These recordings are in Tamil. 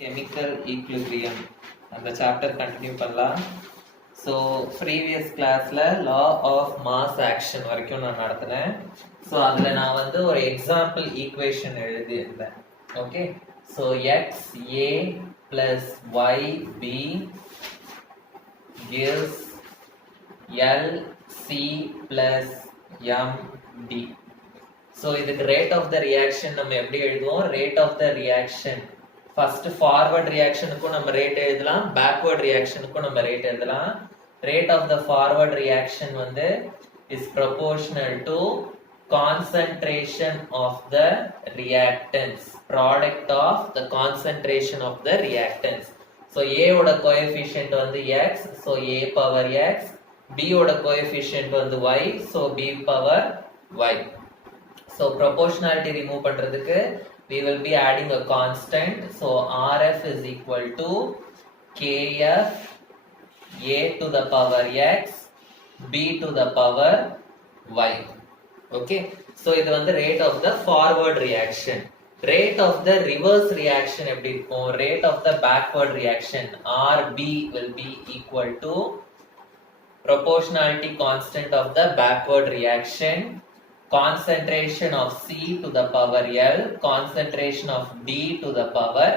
chemical equilibrium அந்த chapter continue பண்ணலாம். So previous classல law of mass action வரைக்கும் நான் நடத்தினேன். So அதுல நான் வந்து ஒரு example equation எழுதியிருந்தேன். Okay, so xa plus yb gives lc plus md. So இதுக்கு rate of the reaction நம்ம எப்படி எழுதுவோம்? Rate of the reaction first forward reaction க்கு நம்ம ரேட் எழுதலாம், backward reaction க்கு நம்ம ரேட் எழுதலாம். Rate of the forward reaction வந்து is proportional to concentration of the reactants, product of the concentration of the reactants. So A ஓட coefficient வந்து x, so A power x, B ஓட coefficient வந்து y, so B power y. So proportionality remove பண்றதுக்கு we will be adding a constant. So Rf is equal to Kf A to the power x B to the power y. Okay, so இது வந்து rate of the forward reaction. Rate of the reverse reaction எப்படி இருக்கும்? Rate of the backward reaction Rb will be equal to proportionality constant of the backward reaction, concentration of C to the power L, concentration of D to the power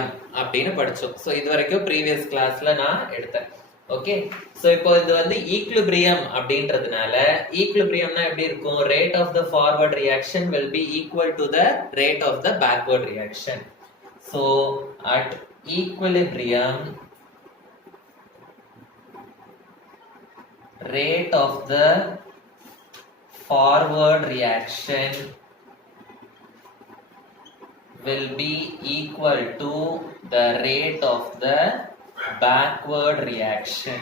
M அப்படின்னு படிச்சோம். ஸோ இது வரைக்கும் ப்ரீவியஸ் கிளாஸ்ல நான் எடுத்தேன். ஓகே, ஸோ இப்போ இது வந்து ஈக்லிபிரியம் அப்படின்றதுனால ஈக்லிபிரியம்னா எப்படி இருக்கும்? Rate of the forward reaction will be equal to the rate of the backward reaction. So at equilibrium rate of the forward reaction will be equal to the rate of the backward reaction.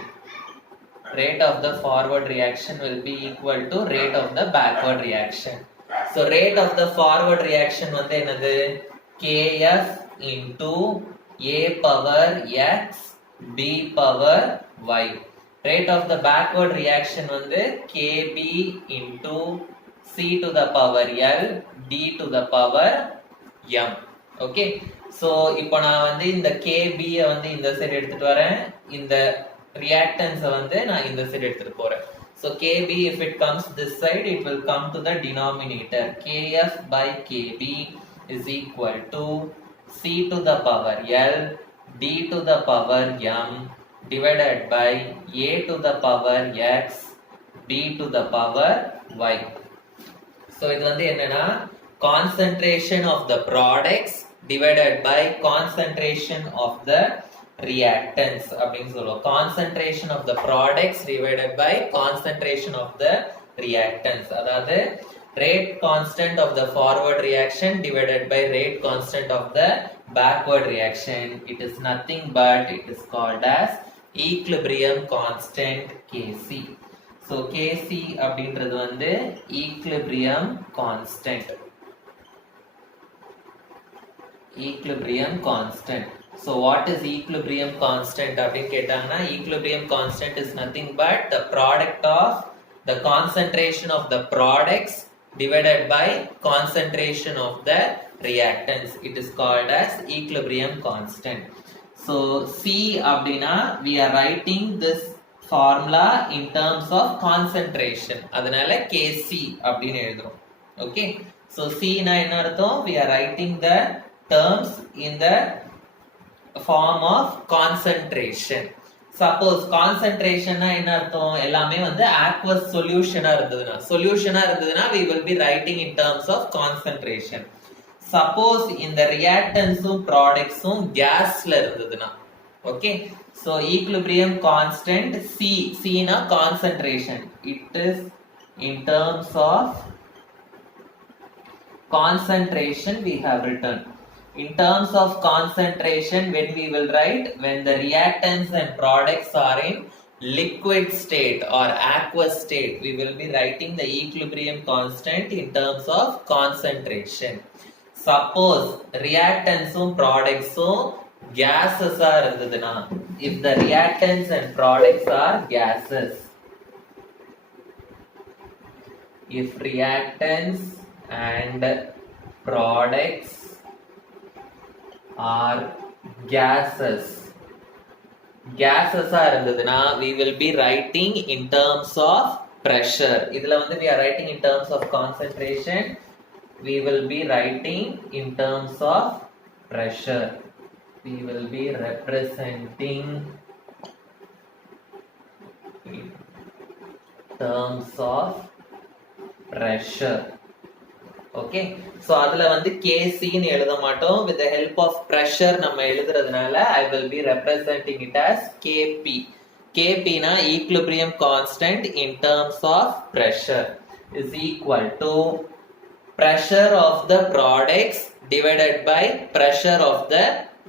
Rate of the forward reaction will be equal to rate of the backward reaction. So rate of the forward reaction வந்து என்னது? Kf into A power x B power y. Rate of the backward reaction வந்து Kb into C to the power L D to the power M. Okay, so இப்போ நான் வந்து இந்த Kb வந்து இந்த சைடு எடுத்துட்டு வரேன், இந்த reactants வந்து நான் இந்த சைடு எடுத்துட்டு போறேன். So Kb if it comes this side it will come to the denominator. Kf by Kb is equal to C to the power L D to the power M divided by A to the power x B to the power y. So இது வந்து என்னன்னா concentration of the products divided by concentration of the reactants அப்படின்னு சொல்லுவோம். Concentration of the products divided by concentration of the reactants. அதாவது rate constant of the forward reaction divided by rate constant of the backward reaction. It is nothing but it is called as equilibrium constant Kc. So Kc அப்படின்றது வந்து equilibrium constant. Equilibrium constant. So what is equilibrium constant அப்படின்னு கேட்டாங்கன்னா equilibrium constant is nothing but the product of the concentration of the products divided by concentration of the reactants. It is called as equilibrium constant. So C அப்படினா we are writing this formula in terms of concentration. அதனால Kc அப்படின்னு எழுதுறோம். Okay, so C னா என்ன அர்த்தம்? We are writing the terms in the form of concentration. Suppose concentration னா என்ன அர்த்தம்? எல்லாமே வந்து aqueous solution இருந்ததுனா we will be writing in terms of concentration. Suppose இந்த reactants products gasல இருந்ததுனா, okay, so equilibrium constant C na concentration, it is in terms of concentration we have written. In terms of concentration, when we will write, when the reactants and products are in liquid state or aqueous state, we will be writing the equilibrium constant in terms of concentration. Suppose reactants products gases are irundhaduna, if the reactants and products are gases, if reactants and products are gases இருந்ததுனா we will be writing in terms of pressure. இதுல வந்து we are writing in terms of concentration, we will be writing in terms of pressure. We will be representing in terms of pressure. Okay, so அதுல வந்து kc ன்னு எழுத மாட்டோம். With the help of pressure நம்ம எழுதுறதுனால I will be representing it as kp. kp na equilibrium constant in terms of pressure is equal to pressure of the products divided by pressure of the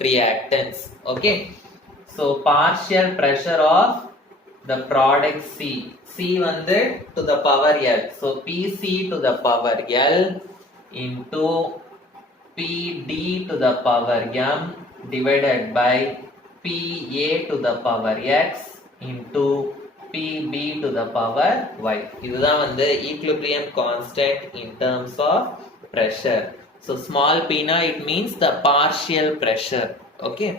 reactants. Okay, so partial pressure of the product C வந்து to the power L, so PC to the power L into PD to the power M divided by PA to the power X into PB to the power Y. இதுதான் வந்து equilibrium constant in terms of pressure. So small p na it means the partial pressure. Okay,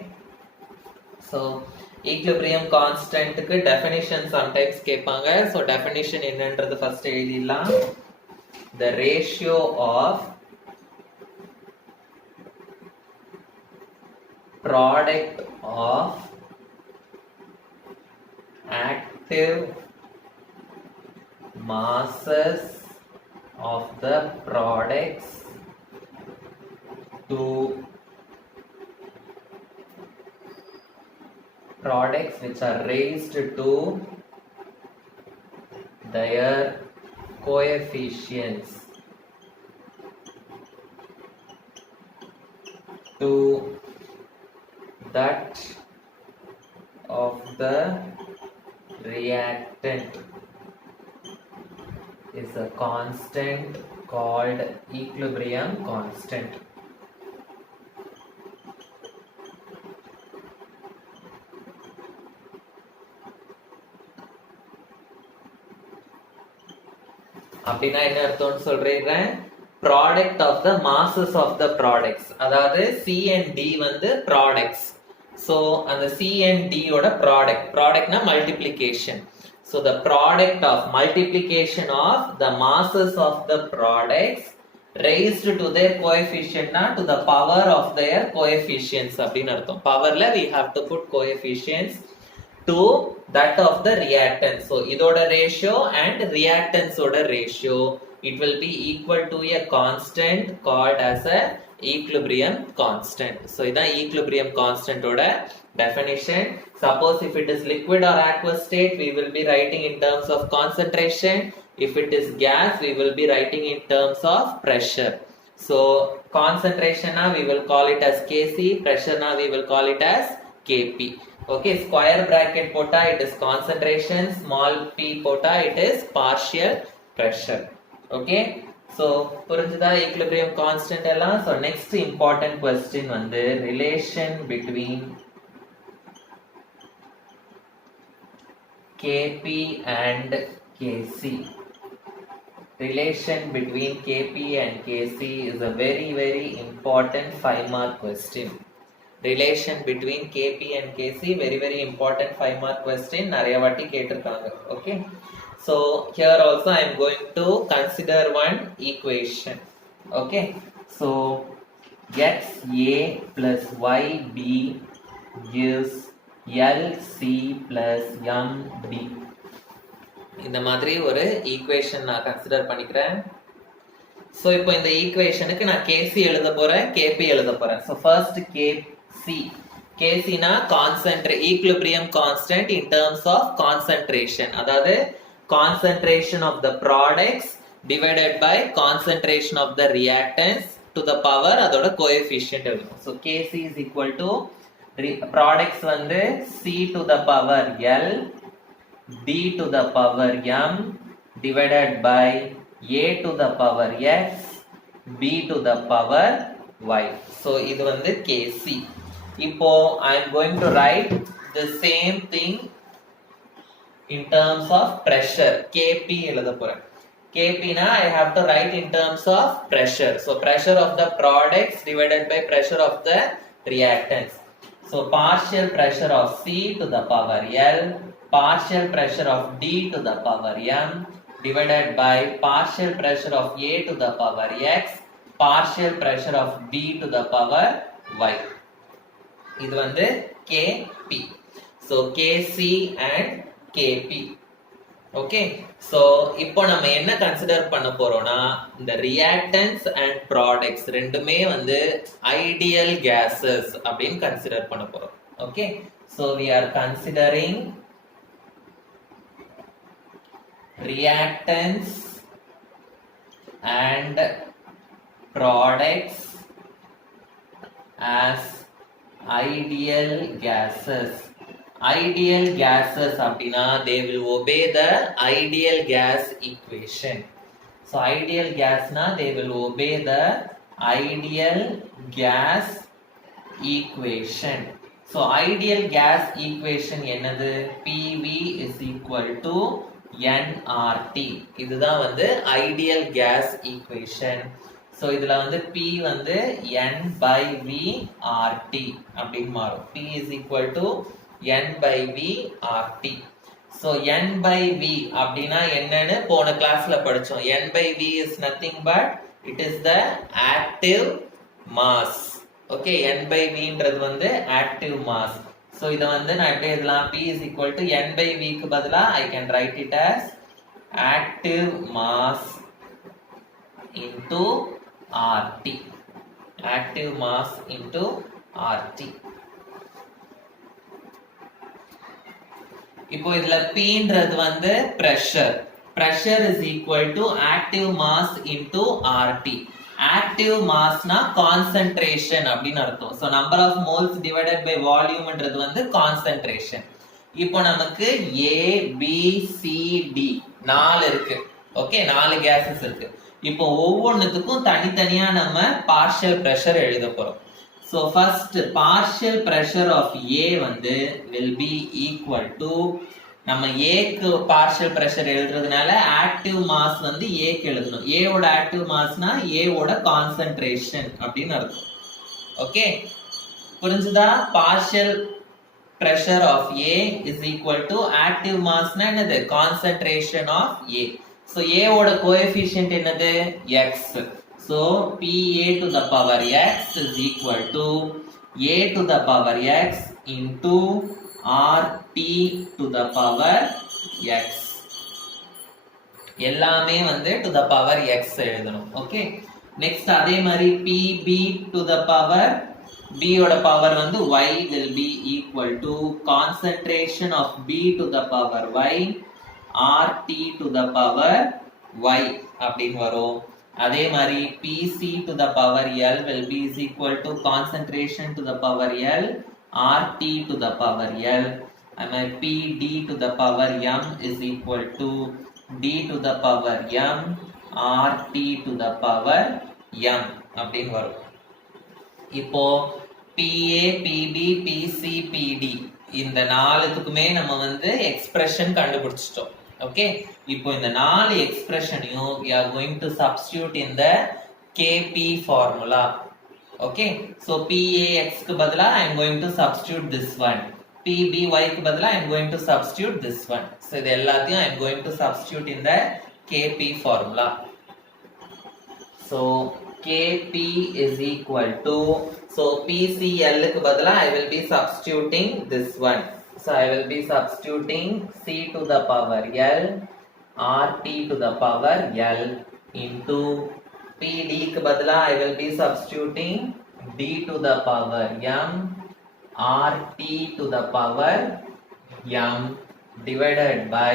so equilibrium constant க்கு definition sometimes கேட்பாங்க. So definition என்னன்றது first எழுதிடலாம். The ratio of product of active masses of the products to products which are raised to their coefficients to that of the reactant is a constant called equilibrium constant. அப்படின்னா என்ன அர்த்தம்னு சொல்றேன், product of the masses of the products, அதாவது சி அண்ட் டி வந்து ப்ராடக்ட்ஸ். ஸோ அந்த சி அண்ட் டி ஓட ப்ராடக்ட்னா multiplication. So the product of multiplication of the masses of the products raised to their coefficient na to the power of their coefficients அப்படின்னு அர்த்தம். பவர்ல we have to put coefficients to that of the reactants. So இதோட ratio and reactants ஓட ratio it will be equal to a constant called as a equilibrium constant. So இதான் equilibrium constant ஓட definition. Suppose if it is liquid or aqueous state we will be writing in terms of concentration. If it is gas we will be writing in terms of pressure. So concentration na we will call it as Kc, pressure na we will call it as Kp. Okay, square bracket pota it is concentration, small p pota it is partial pressure. Okay, so புரிஞ்சுதா equilibrium constant எல்லாம். So next important question வந்து relation between Kp and Kc. Relation between Kp and Kc is a very important 5-mark question. Relation between Kp and Kc very important 5-mark question. நிறைய வாட்டி கேட்டிருக்காங்க. Okay, so here also I am going to consider one equation. Okay, so xa plus yb gives lc plus md. இந்த மாதிரி ஒரு ஈக்குவேஷன் நான் கன்சிடர் பண்ணிக்கிறேன். ஸோ இப்போ இந்த ஈக்குவேஷனுக்கு நான் கேசி எழுத போறேன், கேபி எழுத போறேன். So first KC. கேசினா equilibrium constant in terms of concentration, அதாவது concentration of the products divided by concentration of the reactants to the power அதோட கோஎஃபிஷியன்ட் எழுதணும். So KC is equal to products வந்து C to the power L d to the power m divided by a to the power x b to the power y. So இது வந்து kc. இப்போ I am going to write the same thing in terms of pressure. kp எழுத போறேன். kp na I have to write in terms of pressure. So pressure of the products divided by pressure of the reactants. So partial pressure of C to the power L, partial pressure of D to the power M divided by partial pressure of A to the power X, partial pressure of B to the power Y. இது வந்து KP. So KC and KP. Okay, so இப்போ நம்ம என்ன கன்சிடர் பண்ண போறோம்னா இந்த reactants and products ரெண்டுமே வந்து ஐடியல் gases அப்படின்னு கன்சிடர் பண்ண போறோம். Okay, so we are considering reactants and products as ideal gases. Ideal gases அப்படினா they will obey the ideal gas equation. So ideal gas na they will obey the ideal gas equation. So ideal gas equation என்னது? PV is equal to nRT. இதுதான் வந்து ideal gas equation. So இதுல வந்து P வந்து n by V RT அப்படின்னு மாறும். P is equal to n by V RT. So n by V அப்படினா என்னன்னு போன கிளாஸ்ல படிச்சோம். n by V is nothing but it is the active mass. Okay, n by V ன்றது வந்து active mass. So இத வந்து நான் எப்படி எழுதலாம்? P is equal to n by V க்கு பதிலா I can write it as active mass into RT. Active mass into RT. இப்போ இதுல P ன்றது வந்து pressure. Pressure is equal to active mass into RT. Active mass na concentration அப்படின்னு அர்த்தம். So number of moles divided by volume ன்றது வந்து concentration. இப்போ நமக்கு A, B, C, D 4 இருக்கு. ஓகே, 4 gases இருக்கு. இப்போ ஒவ்வொன்றுத்துக்கும் தனித்தனியா நம்ம partial pressure எழுத போறோம். So first partial pressure of A வந்து will be equal to நம்ம A க்கு partial pressure எழுதுறதுனால active mass வந்து A க்கு எழுதணும். A ஓட active massனா A ஓட concentration அப்படின்னு அர்த்தம். ஓகே, புரிஞ்சுதா? partial pressure of A is equal to active massனா என்னது? concentration of A. So A ஓட coefficient என்னது? X. So PA to the power X is equal to A to the power X into RT to the power X. எல்லாமே வந்து to the power X எழுதணும். ஓகே, next அதே மாதிரி PB to the power B ஓட பவர் வந்து Y will be equal to concentration of B to the power Y RT to the power Y அப்படின்னு வரும். அதே மாதிரி PC to the power L will be is equal to concentration to the power L RT to the power L. And PD to the power M is equal to D to the power M RT to the power M அப்படின்னு வரும். இப்போ PA, PB, PC, PD இந்த நாலுத்துக்குமே நம்ம வந்து எக்ஸ்பிரஷன் கண்டுபிடிச்சிட்டோம். ஓகே, இப்போ இந்த 4 எக்ஸ்பிரஷனையும் we are going to substitute in the KP formula. Okay, so PAX க்கு பதிலா I am going to substitute this one. PBY க்கு பதிலா I am going to substitute this one. So இது எல்லாத்தையும் I am going to substitute in the KP formula. So KP is equal to, so PCL க்கு பதிலா I will be substituting this one. So I will be substituting C to the power L RT to the power L into PD க்கு பதிலா I will be substituting D to the power M RT to the power M divided by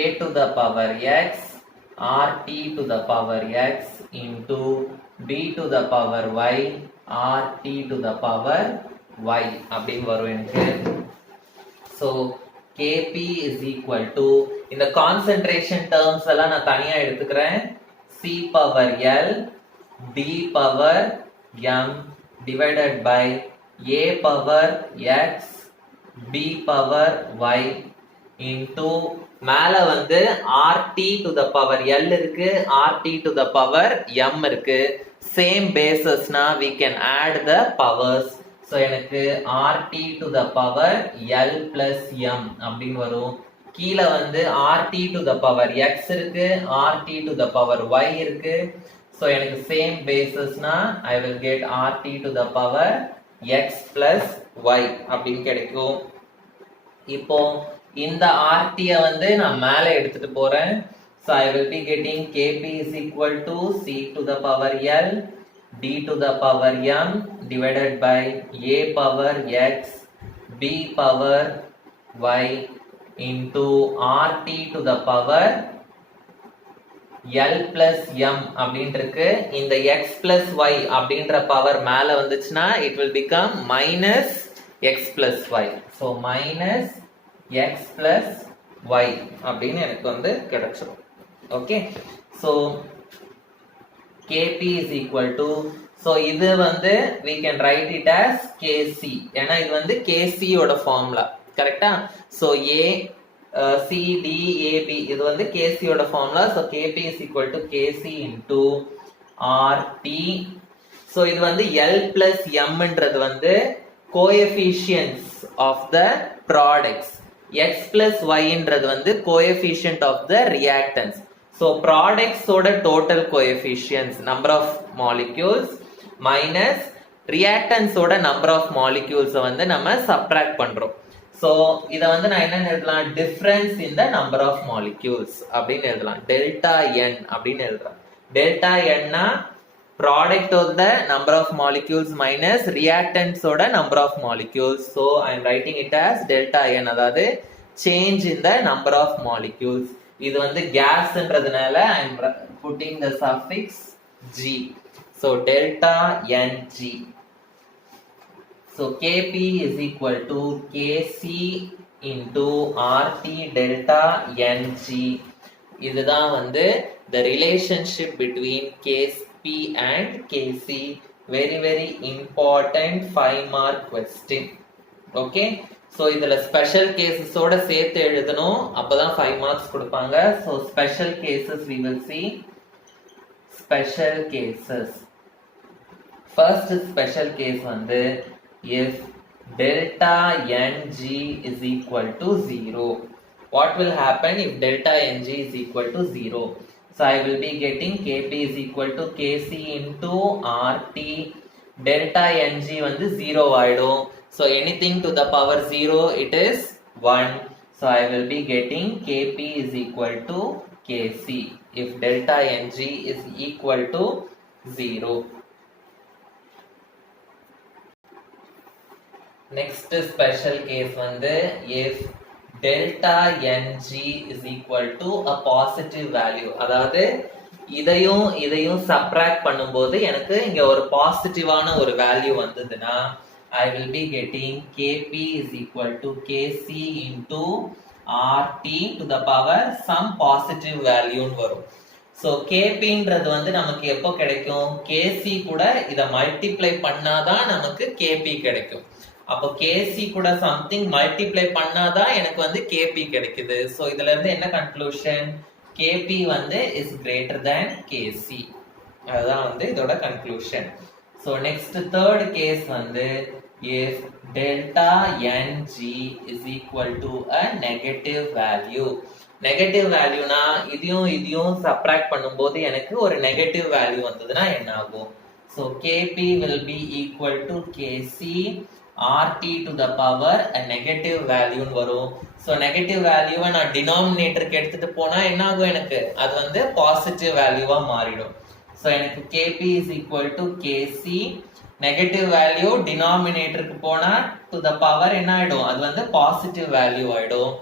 A to the power X RT to the power X into B to the power Y RT to the power Y அப்படின்னு வரும் எனக்கு. So KP is equal to, இந்த concentration terms எல்லாம் நான் தனியா எடுத்துக்கிறேன். C power L D power M divided by A power X B power Y into மேல வந்து RT to the power L இருக்கு, RT to the power M இருக்கு. Same basis na we can add the powers. So எனக்கு RT to the power L plus M அப்படின்னு வரும். கீழே வந்து RT to the power X இருக்கு, RT to the power Y இருக்கு. ஸோ எனக்கு same பேசஸ்னா I will get RT to the power X plus Y அப்படின்னு கிடைக்கும். இப்போ இந்த RT வந்து நான் மேலே எடுத்துட்டு போறேன். So I will be getting Kp is equal to C to the power L D to the power M divided by A power X B power Y into RT to the power L plus M அப்படின்ட்டு இருக்கு. இந்த X plus Y அப்படின்ற பவர் மேல வந்துச்சுன்னா it will become minus X plus Y. So minus X plus Y அப்படின்னு எனக்கு வந்து கிடைச்சிரும். Okay, so Kp is equal to, so இது வந்து we can write it as Kc, ஏன்னா இது வந்து Kc ஓட ஃபார்முலா, கரெக்டா? so A C D A B இது வந்து Kc ஓட formula. so Kp is equal to Kc into RT. so இது வந்து L plus M ன்றது வந்து coefficients of the products, X plus Y ன்றது வந்து coefficient of the reactants. So products ஓட total coefficients number of molecules minus reactants ஓட number of molecules வந்து நம்ம subtract பண்றோம். So இத வந்து நான் என்ன எழுதலாம், difference in the number of molecules அப்படின்னு எழுதலாம். delta n அப்படின்னு எழுதலாம். delta n னா product of the number of molecules minus reactants ஓட number of molecules. So I am writing it as delta n, அதாவது change in the number of molecules. இது வந்து gasன்றதுனால I am putting the suffix G. So delta Ng. So Kp is equal to Kc into RT delta Ng. இதுதான் வந்து the relationship between Kp and Kc. Very important 5 mark question. Okay, so இதுல special cases ஓட சேர்த்து எழுதணும், அப்பதான் 5 marks கொடுப்பாங்க. so special cases we will see. special cases, first special case வந்து if delta Ng is equal to 0. what will happen if delta Ng is equal to 0? so I will be getting Kp is equal to Kc into RT. delta Ng வந்து 0 ஆயிடும். so anything to the power 0 it is 1. so I will be getting Kp is equal to Kc if delta Ng is equal to 0. next special case வந்து if delta Ng is equal to a positive value, அதாவது இதையும் subtract பண்ணும்போது எனக்கு இங்க ஒரு பாசிட்டிவான ஒரு வேல்யூ வந்ததுன்னா I will be getting Kp is equal to Kc into RT to the power some positive value வரும். so Kp ன்றது வந்து நமக்கு எப்போ கிடைக்கும், Kc கூட இத மல்டிப்ளை பண்ணாதான் நமக்கு Kp கிடைக்கும். அப்போ Kc கூட something மல்டிப்ளை பண்ணாதான் எனக்கு வந்து Kp கிடைக்குது. so இதுல இருந்து என்ன கன்க்ளூஷன், Kp வந்து is greater than Kc. அதுதான் வந்து இதோட conclusion. so next third case வந்து if delta Ng is equal to a negative value. negative value னா இதையும் subtract பண்ணும்போது எனக்கு ஒரு negative value வந்ததுன்னா என்ன ஆகும், so Kp will be equal to Kc RT to the power a negative value வரும். so negative value நான் denominatorக்கு எடுத்துட்டு போனா என்ன ஆகும், எனக்கு அது வந்து positive value மாறிடும். so எனக்கு Kp is equal to Kc, negative value denominatorக்கு போனா to the power என்ன ஆயிடும், அது வந்து positive value ஆயிடும்.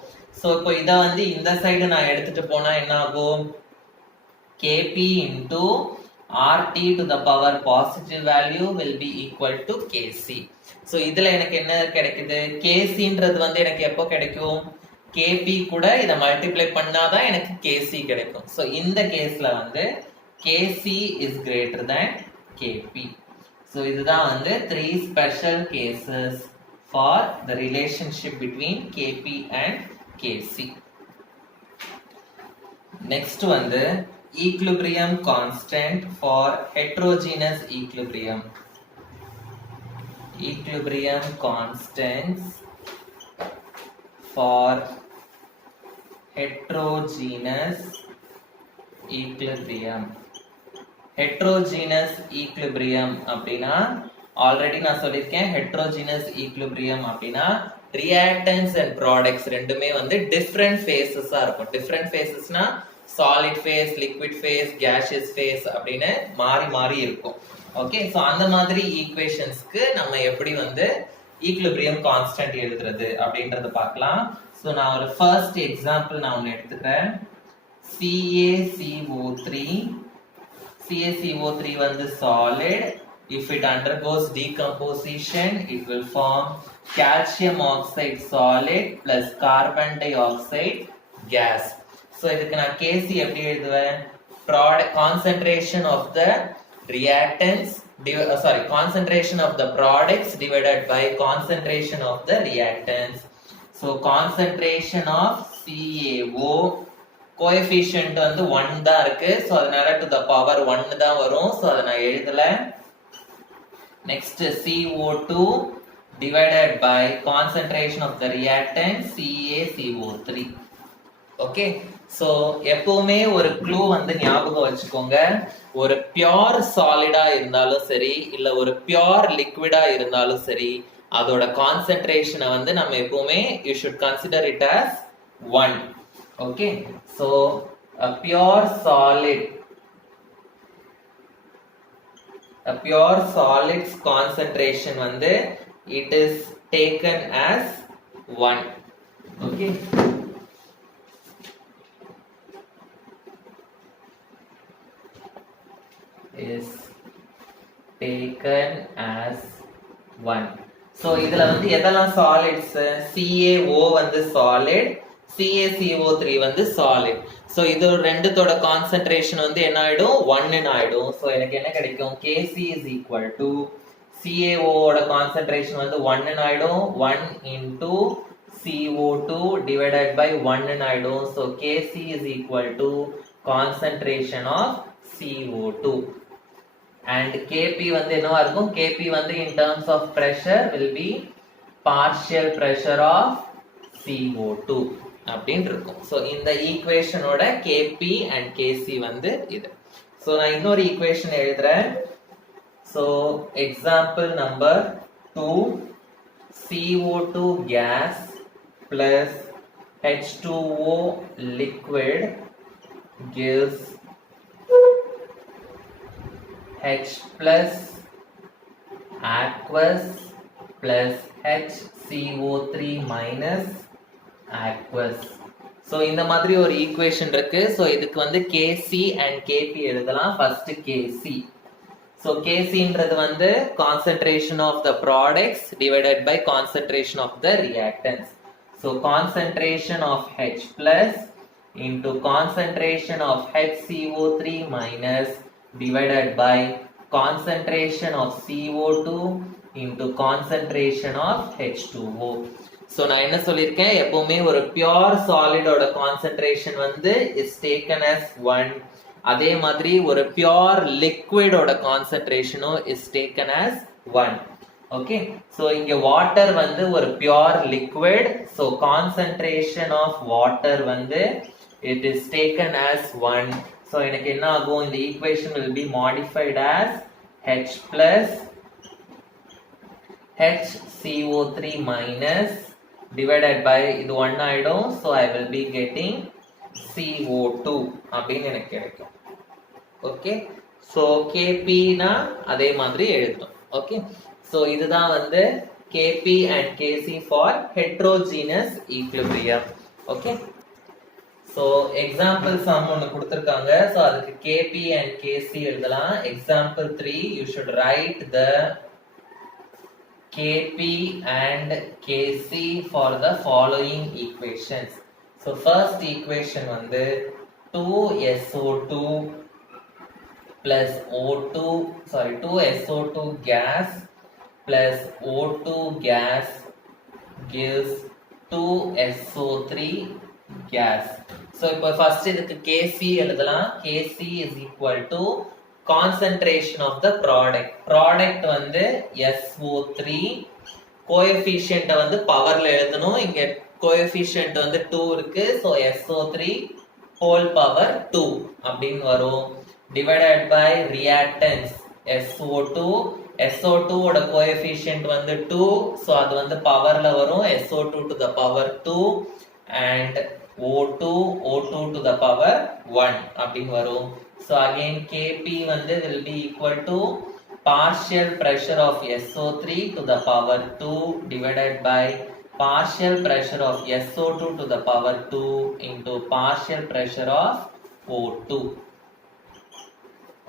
so இப்போ இத வந்து இந்த சைடு நான் எடுத்துட்டு போனா என்ன ஆகும், Kp into RT to the power positive value will be equal to Kc. so இதுல எனக்கு என்ன கிடைக்குது, Kc ன்றது வந்து எனக்கு எப்போ கிடைக்கும், Kp கூட இத மல்டிப்ளை பண்ணாதான் எனக்கு Kc கிடைக்கும். so இந்த கேஸ்ல வந்து Kc is greater than Kp. so இதுதான் வந்து 3 special cases for the relationship between Kp and Kc. next வந்து equilibrium constant for heterogeneous equilibrium. equilibrium constants for heterogeneous equilibrium. heterogeneous equilibrium அப்படினா ஆல்ரெடி நான் சொல்லிருக்கேன் heterogeneous equilibrium அப்படினா reactants and products ரெண்டுமே வந்து different phases ஆ இருக்கும். different phasesனா solid phase, liquid phase, gaseous phase அப்படினு மாறி மாறி இருக்கும். ஓகே, சோ அந்த மாதிரி ஈக்குவேஷன்ஸ்க்கு நம்ம எப்படி வந்து ஈக்விலிபிரியம் கான்ஸ்டன்ட் எழுதுறது அப்படின்றத பார்க்கலாம். சோ நான் ஒரு ஃபர்ஸ்ட் எக்ஸாம்பிள் நான் ஒன்னு எடுத்துக்கிறேன். CaCO3 CaCO3 வந்து solid. If it undergoes decomposition, it will form calcium oxide solid plus carbon dioxide gas. So இதுக்கு நான் Kc எப்படி எழுதுவேன்? Product concentration of the reactants concentration of the products divided by concentration of the reactants. So concentration of CaO coefficient வந்து 1 தான் இருக்கு. So அதனால to the power 1 தான் வரும். So அத நான் எழுதல. Next CO2 divided by concentration of the reactant CaCO3. Okay, so எப்பவுமே ஒரு க்ளூ வந்து ஞாபகம் வச்சுக்கோங்க. ஒரு பியூர் சாலிடா இருந்தாலும் சரி இல்ல ஒரு பியூர் லிக்விடா இருந்தாலும் சரி அதோட கான்சென்ட்ரேஷனை வந்து நம்ம எப்பவுமே you should consider it as 1. okay, so a pure solid's concentration வந்து it is taken as 1. okay, is taken as 1. so இதுல வந்து எதெல்லாம் solids? CaO வந்து solid, CaCO3 வந்து solid. so இது ரெண்டுத்தோட கான்சென்ட்ரேஷன் வந்து என்ன ஆயிடும்? 1 ன்னு ஆயிடும். so எனக்கு என்ன கிடைக்கும்? Kc is equal to CaO ஓட கான்சென்ட்ரேஷன் வந்து 1 ன்னு ஆயிடும். 1 into CO2 divided by 1 ன்னு ஆயிடும். so Kc is equal to concentration of CO2 and Kp வந்து என்னவா இருக்கும்? Kp வந்து in terms of pressure will be partial pressure of CO2 அப்படின்னு இருக்கும். so இந்த ஈக்குவேஷனோட Kp and Kc வந்து இது. so நான் இன்னொரு ஈக்குவேஷன் எழுதுறேன். so example number 2, CO2 gas plus H2O liquid gives H plus aqueous plus HCO3 minus aqueous. so இந்த மாதிரி ஒரு ஈக்குவேஷன் இருக்கு. so இதுக்கு வந்து Kc and Kp எழுதலாம். first Kc. so Kc ன்றது வந்து concentration of the products divided by concentration of the reactants. so concentration of H plus into concentration of HCO3 minus divided by concentration of CO2 into concentration of H2O. so நான் என்ன சொல்லிருக்கேன்? எப்பவுமே ஒரு பியூர் சாலிடோட கான்சென்ட்ரேஷன் வந்து is taken as 1. அதே மாதிரி ஒரு பியூர் லிக்விடோட கான்சென்ட்ரேஷனும் is taken as 1. okay, so இங்க வாட்டர் வந்து ஒரு pure liquid. so concentration of water வந்து it is taken as 1. so எனக்கு என்ன ஆகும்? இந்த equation will be modified as H plus HCO3 minus divided by இது 1 ஆயிடும். so I will be getting CO2 அப்படின்னு எனக்கு கிடைக்கும். okay, so Kp னா அதே மாதிரி எழுதணும். okay, so இதுதான் வந்து Kp and Kc for heterogeneous equilibrium. okay, so example sum ஒன்னு கொடுத்திருக்காங்க. so அதுக்கு Kp and Kc எழுதலாம். example 3, you should write the Kp and Kc for the following equations. so first equation வந்து 2SO2 plus 2SO2 gas plus O2 gas gives 2SO3 gas. so இப்போ first இதுக்கு Kc எழுதலாம். Kc is equal to concentration of the product வந்து SO3 கோஎஃபிஷியன்ட் வந்து பவர்ல எழுதணும். இங்க கோஎஃபிஷியன்ட் வந்து 2 இருக்கு. so SO3 whole power 2 அப்படின்னு வரும். divided by reactance SO2 ஓட கோஎஃபிஷியன்ட் வந்து 2, so அது வந்து பவர்ல வரும். SO2 to the power 2 and O2 to the power 1 அப்படின்னு வரும். so again Kp வந்து will be equal to partial pressure of SO3 to the power 2 divided by partial pressure of SO2 to the power 2 into partial pressure of O2.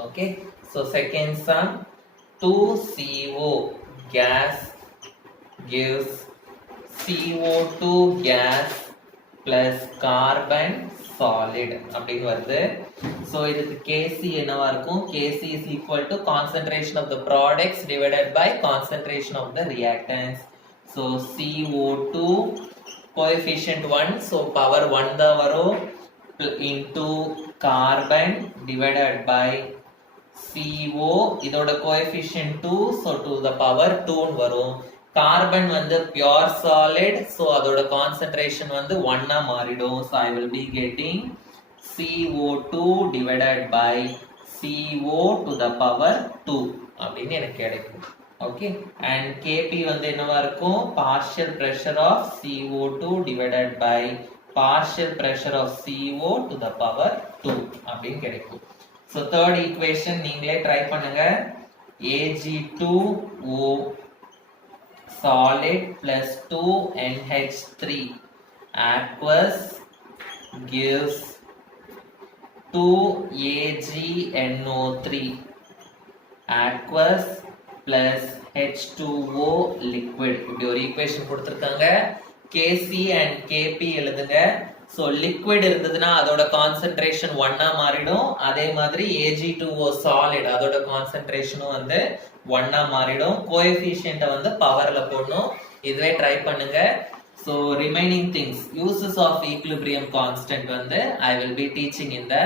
Okay, so second sum, 2CO gas gives CO2 gas plus carbon solid அப்படின்னு வருது. so இதுக்கு Kc என்னவா இருக்கும்? Kc is equal to concentration of the products divided by concentration of the reactants. so CO2 coefficient 1, so power 1 தான் வரும், into carbon divided by CO, இதோட coefficient 2, so to the power 2 வரும். carbon வந்து pure solid, so அதோட concentration வந்து 1 ஆ மாறிடும். so I will be getting CO2 divided by CO to the power 2 அப்படின்னு எனக்கு கிடைக்கும். okay, and Kp வந்து என்னவா இருக்கும்? partial pressure of CO2 divided by partial pressure of CO to the power 2 அப்படின்னு கிடைக்கும். so third equation நீங்களே ட்ரை பண்ணுங்க. Ag2O solid plus 2NH3 aqueous gives 2AgNO3 aqueous plus H2O liquid. இப்படி ஒரு ஈக்குவேஷன் கொடுத்திருக்காங்க. Kc and Kp எழுதுங்க. so liquid இருந்ததுன்னா அதோட கான்சென்ட்ரேஷன் 1 ஆ மாறிடும். அதே மாதிரி Ag2O solid அதோட கான்சென்ட்ரேஷனும் வந்து 1 ஆ மாறிடும். கோஎஃபிஷியன்ட் வந்து பவர்ல போடணும். இதுவே ட்ரை பண்ணுங்க. so remaining things, uses of equilibrium constant வந்து I will be teaching in the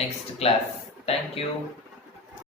next class. thank you.